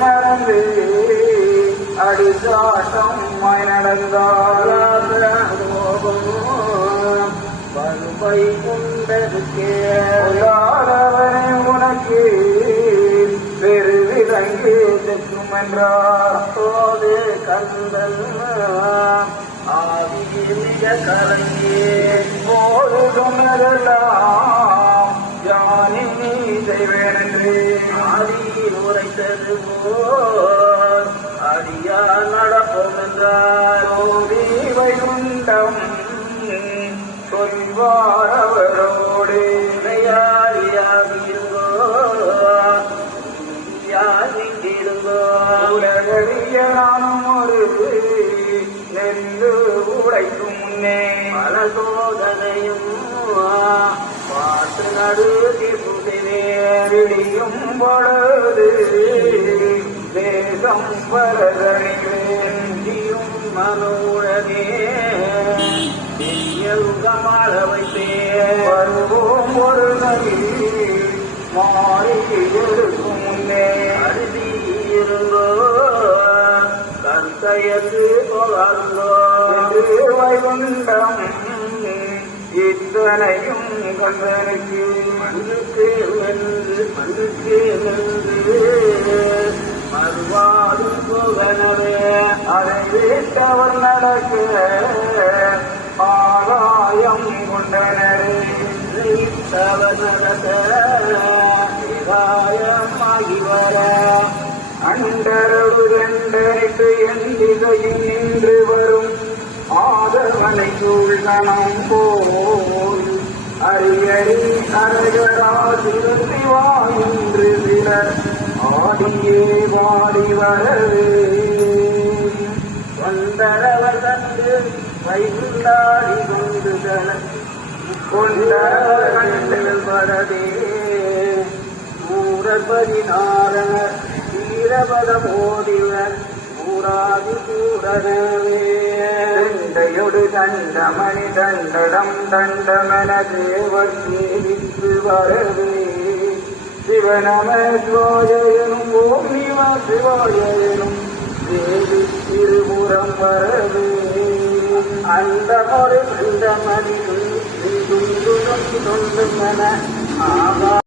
நடந்து அடிசாட்டம் நடந்தாலும் வறுமை கொண்டதுக்கே உனக்கு பெருவிலங்கு செக்கும் என்றார் போது கந்தல் ஆதிய கலங்கி போது சொன்னதெல்லாம் யானி செய்வேன் என்று ஆதியில் உரைத்தது போல் அடியா நடப்போம் என்றார் வைகுண்டம் சொல்வாரவரோடு இருந்தோ உலகறிய நானும் ஒரு நெல்லு உடைக்கும் முன்னே பல சோதனையும் பாட்டு நடுதி புதிவேறியும் பொழுது வேதம் பரதறிவேந்தியும் மனோடனே யுகமாள வைத்தே வருவோம் ஒரு நதி மாறி இருக்கும் முன்னே அருதி இருந்தோ கருத்தையது தொடர்ந்தோ வைகுண்டம் இத்தனையும் கந்தனுக்கு மண்ணுக்கு வென்று மறுவாடு போகனவே அதை வீட்டவர் நடக்க ஆதாயம் கொண்டனரே ஆகி வர அண்டரவு கண்டனைக்கு என் திசையில் நின்று வரும் ஆதவனை சூழ்நனம் போல் அரியறி அரகரா திருத்திவா என்று சிலர் ஆடியே வாடி வரவே கொண்டரவர் கண்டு வைகுண்டாடி கொண்டு கொண்டரவர் கண்டு வரதே ஊரற்பதினாரனர் வீரபத மோதிவர் ஊராதி கூடனவேடையொடு தண்டமணி தண்டடம் தண்டமென தேவர் சேவித்து வரவே சிவநம சிவாயனும் ஓம் நிவ சிவாயனும் தேவி திருபுறம் வரவே அந்த ஒரு தண்டமணி தொண்டு மன ஆகா